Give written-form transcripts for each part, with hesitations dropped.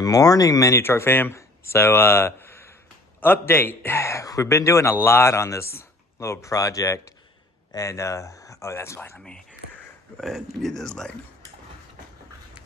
Good morning, mini truck fam. So, update. We've been doing a lot on this little project, and oh, that's fine. Let me go ahead and get this leg.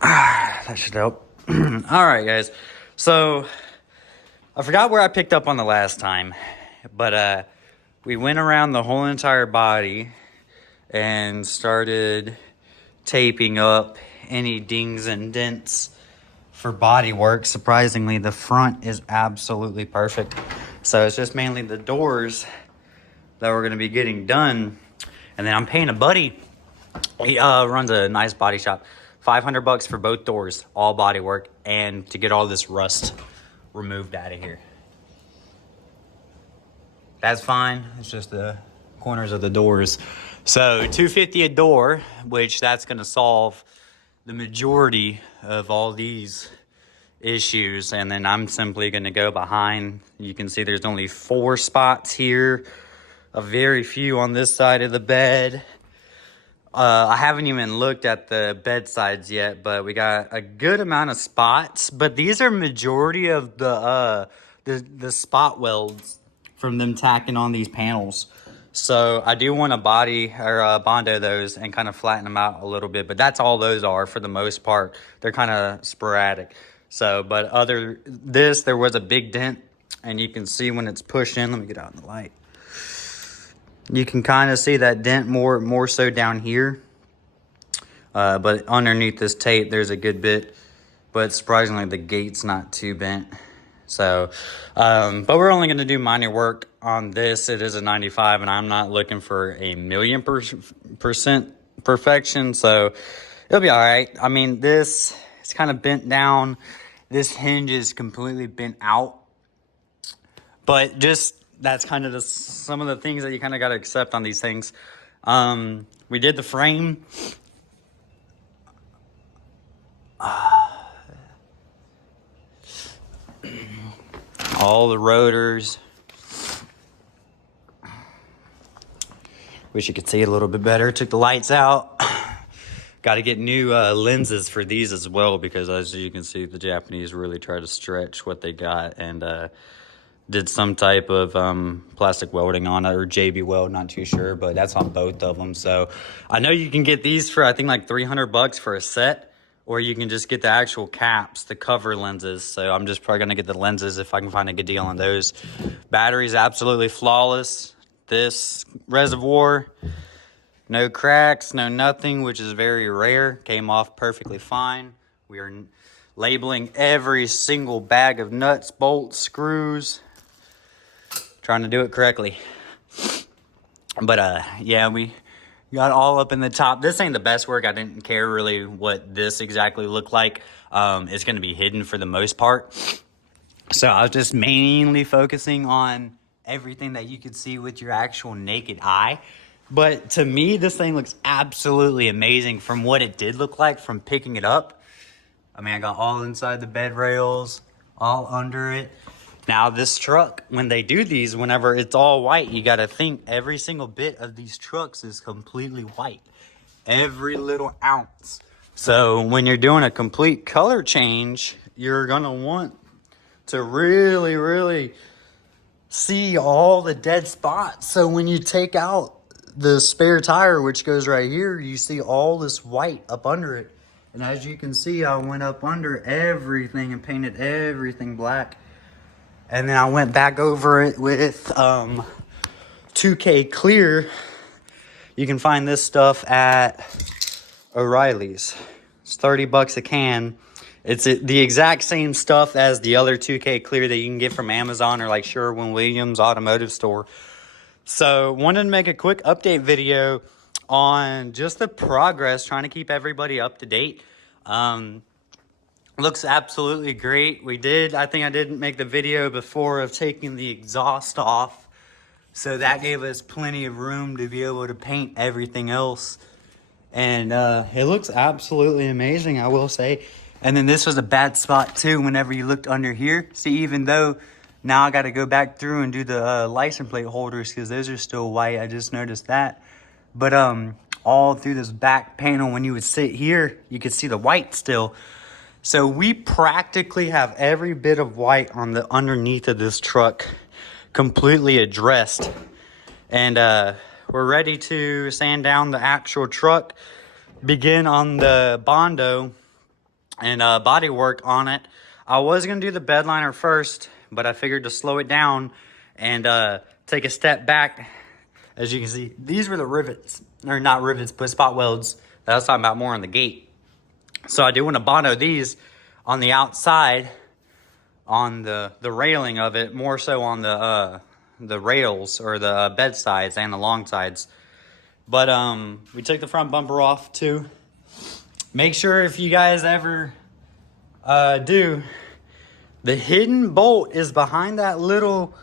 That should help. All right, guys. So, I forgot where I picked up on the last time, but we went around the whole entire body and started taping up any dings and dents for body work. Surprisingly, the front is absolutely perfect. So it's just mainly the doors that we're going to be getting done. And then I'm paying a buddy. He runs a nice body shop. $500 for both doors, all body work, and to get all this rust removed out of here. That's fine. It's just the corners of the doors. So $250 a door, which that's going to solve the majority of all these issues. And then I'm simply going to go behind. You can see there's only 4 spots here, a very few on this side of the bed. I haven't even looked at the bed sides yet, but we got a good amount of spots. But these are majority of the spot welds from them tacking on these panels. So I do want to body or Bondo those and kind of flatten them out a little bit, but that's all those are for the most part. They're kind of sporadic. So, but there was a big dent, and you can see when it's pushed in. Let me get out in the light. You can kind of see that dent more so down here. But underneath this tape, there's a good bit. But surprisingly, the gate's not too bent. So, but we're only going to do minor work on this. It is a 95, and I'm not looking for a 1,000,000% perfection. So it'll be all right. I mean, this is kind of bent down. This hinge is completely bent out. But just that's kind of some of the things that you kind of got to accept on these things. We did the frame. All the rotors. Wish you could see it a little bit better. Took the lights out. Got to get new lenses for these as well, because as you can see, the Japanese really try to stretch what they got, and did some type of plastic welding on it, or JB weld, not too sure, but that's on both of them. So I know you can get these for, I think, like $300 for a set. Or you can just get the actual caps, the cover lenses. So I'm just probably going to get the lenses if I can find a good deal on those. Battery's absolutely flawless. This reservoir, no cracks, no nothing, which is very rare. Came off perfectly fine. We are labeling every single bag of nuts, bolts, screws. Trying to do it correctly. But yeah, we got all up in the top. This ain't the best work. I didn't care really what this exactly looked like. It's going to be hidden for the most part. So I was just mainly focusing on everything that you could see with your actual naked eye. But to me, this thing looks absolutely amazing from what it did look like from picking it up. I mean, I got all inside the bed rails, all under it. Now, this truck, when they do these, whenever it's all white, you got to think every single bit of these trucks is completely white. Every little ounce. So when you're doing a complete color change, you're going to want to really, really see all the dead spots. So when you take out the spare tire, which goes right here, you see all this white up under it. And as you can see, I went up under everything and painted everything black. And then I went back over it with 2K clear. You can find this stuff at O'Reilly's. It's $30 a can. It's the exact same stuff as the other 2K clear that you can get from Amazon or like Sherwin-Williams automotive store. So wanted to make a quick update video on just the progress, trying to keep everybody up to date. Looks absolutely great. I think I did make the video before of taking the exhaust off. So that gave us plenty of room to be able to paint everything else. And it looks absolutely amazing, I will say. And then this was a bad spot too whenever you looked under here. See, even though now I got to go back through and do the license plate holders because those are still white. I just noticed that. But all through this back panel, when you would sit here, you could see the white still. So we practically have every bit of white on the underneath of this truck completely addressed. And we're ready to sand down the actual truck, begin on the Bondo and body work on it. I was going to do the bed liner first, but I figured to slow it down and take a step back. As you can see, these were the rivets, or not rivets, but spot welds that I was talking about more on the gate. So I do want to Bondo these on the outside, on the railing of it, more so on the rails or the bed sides and the long sides. But we took the front bumper off too. Make sure if you guys ever the hidden bolt is behind that little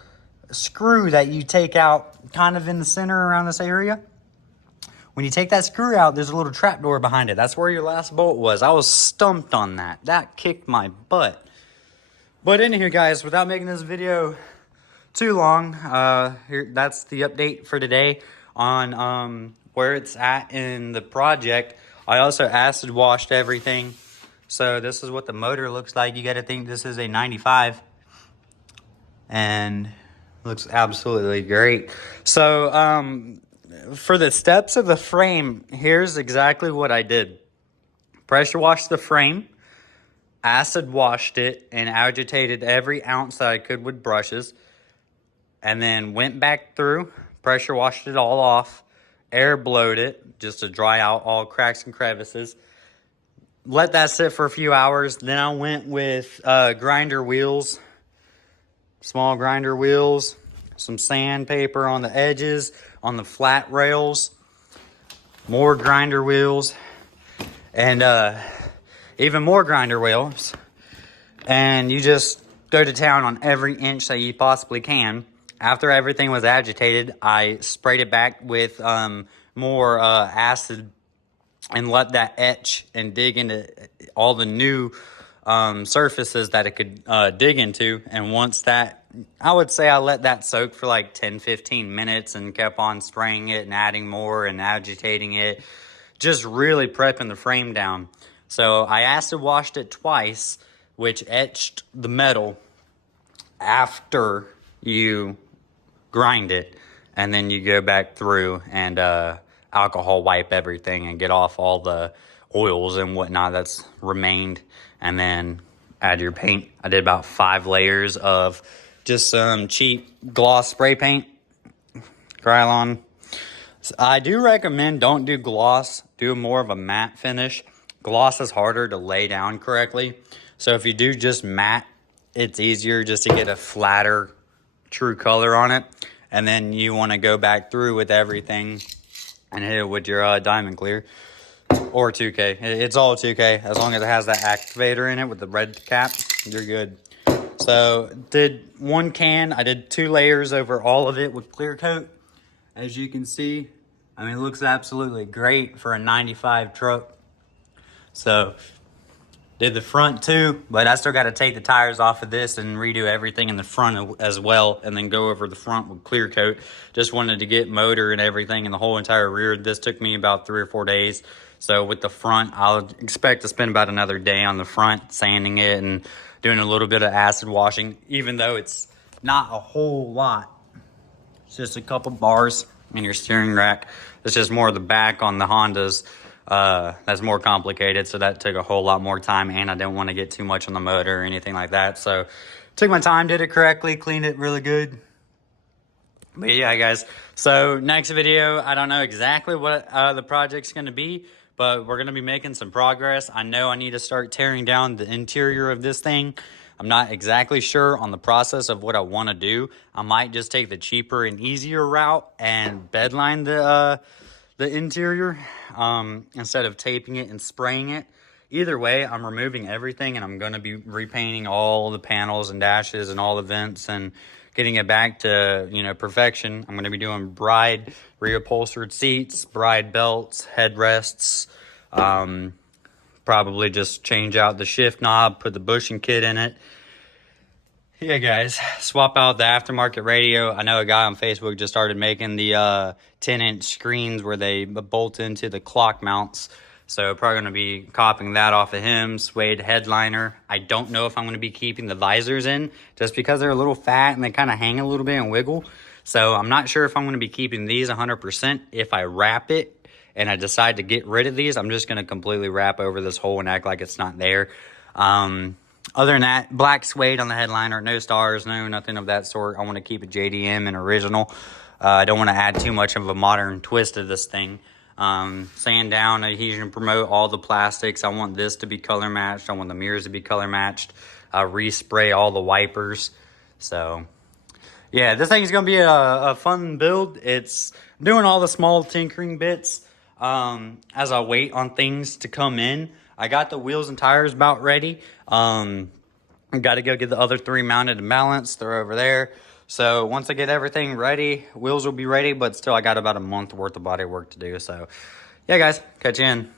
screw that you take out kind of in the center around this area. When you take that screw out, there's a little trap door behind it. That's where your last bolt was. I was stumped on that. That kicked my butt. But in here, guys, without making this video too long, that's the update for today on where it's at in the project. I also acid washed everything. So this is what the motor looks like. You got to think this is a 95. And looks absolutely great. So, for the steps of the frame, here's exactly what I did. Pressure washed the frame, acid washed it, and agitated every ounce that I could with brushes. And then went back through, pressure washed it all off, air blowed it just to dry out all cracks and crevices. Let that sit for a few hours. Then I went with grinder wheels, small grinder wheels, some sandpaper on the edges, on the flat rails, more grinder wheels, and even more grinder wheels. And you just go to town on every inch that you possibly can. After everything was agitated, I sprayed it back with more acid and let that etch and dig into all the new surfaces that it could dig into. And once that, I would say I let that soak for like 10-15 minutes and kept on spraying it and adding more and agitating it, just really prepping the frame down. So I acid washed it twice, which etched the metal after you grind it, and then you go back through and alcohol wipe everything and get off all the oils and whatnot that's remained, and then add your paint. I did about 5 layers of just some cheap gloss spray paint, Krylon. So I do recommend don't do gloss, do more of a matte finish. Gloss is harder to lay down correctly, so if you do just matte, it's easier just to get a flatter true color on it. And then you want to go back through with everything and hit it with your diamond clear or 2K. It's all 2K. As long as it has that activator in it with the red cap, you're good. So did 1 can. I did 2 layers over all of it with clear coat. As you can see, I mean, it looks absolutely great for a 95 truck. So did the front too, but I still got to take the tires off of this and redo everything in the front as well, and then go over the front with clear coat. Just wanted to get motor and everything in the whole entire rear. This took me about 3 or 4 days. So with the front, I'll expect to spend about another day on the front, sanding it and doing a little bit of acid washing, even though it's not a whole lot. It's just a couple bars in your steering rack. It's just more of the back on the Hondas. That's more complicated, so that took a whole lot more time, and I didn't want to get too much on the motor or anything like that. So took my time, did it correctly, cleaned it really good. But yeah, guys, so next video, I don't know exactly what the project's going to be, but we're going to be making some progress. I know I need to start tearing down the interior of this thing. I'm not exactly sure on the process of what I want to do. I might just take the cheaper and easier route and bedline the interior instead of taping it and spraying it. Either way, I'm removing everything, and I'm going to be repainting all the panels and dashes and all the vents and getting it back to, you know, perfection. I'm going to be doing bride reupholstered seats, bride belts, headrests, probably just change out the shift knob, put the bushing kit in it. Yeah, guys, swap out the aftermarket radio. I know a guy on Facebook just started making the 10-inch screens where they bolt into the clock mounts. So probably going to be copying that off of him. Suede headliner. I don't know if I'm going to be keeping the visors in just because they're a little fat and they kind of hang a little bit and wiggle. So I'm not sure if I'm going to be keeping these 100%. If I wrap it and I decide to get rid of these, I'm just going to completely wrap over this hole and act like it's not there. Other than that, black suede on the headliner, no stars, no nothing of that sort. I want to keep it JDM and original. I don't want to add too much of a modern twist to this thing. Sand down, adhesion, promote all the plastics. I want this to be color matched. I want the mirrors to be color matched. Respray all the wipers. So, yeah, this thing is going to be a fun build. It's doing all the small tinkering bits as I wait on things to come in. I got the wheels and tires about ready. I got to go get the other 3 mounted and balanced. They're over there. So once I get everything ready, wheels will be ready, but still I got about a month worth of body work to do. So yeah, guys, catch you in.